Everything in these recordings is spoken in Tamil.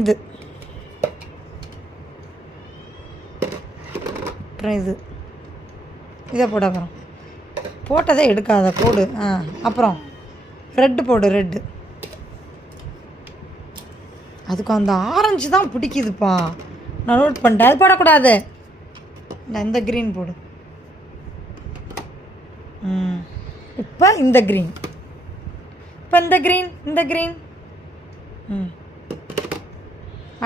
இது அப்புறம் இதை போட அப்புறம் போட்டதே எடுக்காத போடு. அப்புறம் ரெட்டு போடு. ரெட்டு அதுக்கு அந்த ஆரஞ்சு தான் பிடிக்குதுப்பா, நான் நோட் பண்ணிட்டேன். அது போடக்கூடாது. இந்த க்ரீன் போடு. இப்போ இந்த க்ரீன், இப்போ இந்த க்ரீன்.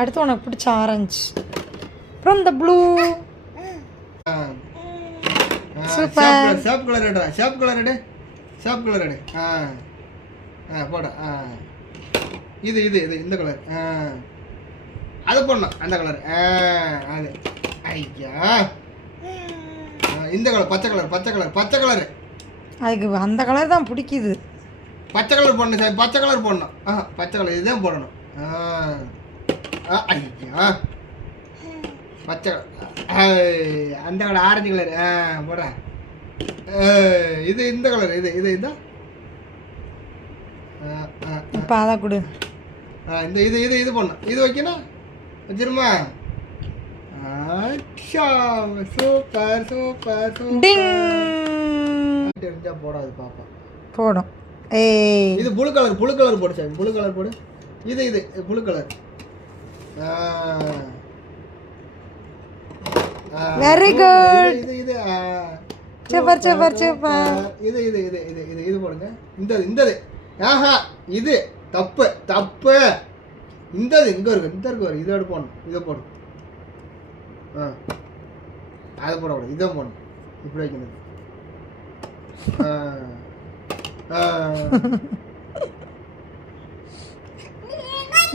அடுத்து உனக்கு பிடிச்ச ஆரஞ்சு, அப்புறம் இந்த ப்ளூ. சூப்பர். சேப் கலர் எடு. சேப் கலர் எடு. சேப் கலர் எடு. போட. இது இது இது இந்த கலர். அது போடணும். அந்த கலர். அது ஐயா இந்த கலர். பச்சை கலர். பச்சை கலர். பச்சை கலரு. அதுக்கு அந்த கலர் தான் பிடிக்குது. பச்சை கலர் போடணும் சார். பச்சை கலர் போடணும். பச்சை கலர் இதுதான் போடணும். ஐயா பச்சை அந்த கலர். Orange colour. போடுறேன். இது இந்த கலர். இது இது இதுதான். இப்போ அதான் கொடு. இந்த இது இது இது போடணும். இது வைக்கணும். வச்சிருமா. சூப்பர் சூப்பர் தெரிஞ்சா போடாது பாப்பா. போடும். இது புளு கலர். புளு கலர் போடு சார். புளு கலர் போடு. இது இது புளு கலர். Very good. இது இது சூப்பர் சூப்பர் சூப்பர். இது இது இது இது இது இது போடுங்க. இந்த இது தப்பு தப்பு. இங்க இருக்கு. இந்த இருக்கு. இதை போடணும். இதை போடணும். அதை போடக்கூடாது. இதை போடணும். இப்படி வைக்கணும்.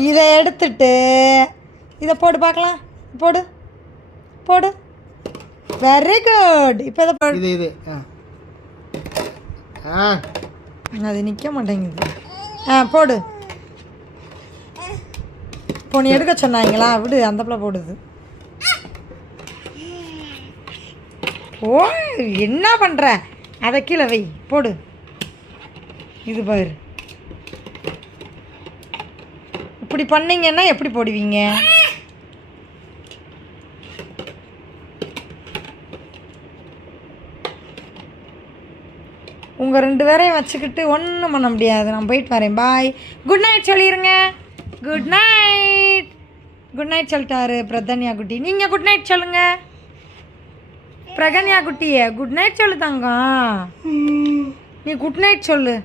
இதை எடுத்துட்டு இதை போட்டு பார்க்கலாம். போடு போடு. Very good. இப்போ இதை போடு. இது இது அது நிற்க மாட்டேங்குது. போடு. இப்போ நீ எடுக்க சொன்னாங்களா? விடு, அந்த பிள்ளை போடுது. ஓ என்ன பண்ணுற? அதை கீழே வை. போடு. இது பாரு. இப்படி பண்ணீங்கன்னா எப்படி போடுவீங்க? உங்கள் 2 பேரையும் வச்சுக்கிட்டு ஒன்றும் பண்ண முடியாது. நான் போயிட்டு வரேன். பாய். குட் நைட் சொல்லிடுங்க. Good night. குட் நைட் சொல்லிட்டாரு பிரதன்யா குட்டி. நீங்கள் குட் நைட் சொல்லுங்க. பிரகன்யா குட்டியே குட் நைட் சொல்லு தங்கம். நீ குட் நைட் சொல்லு.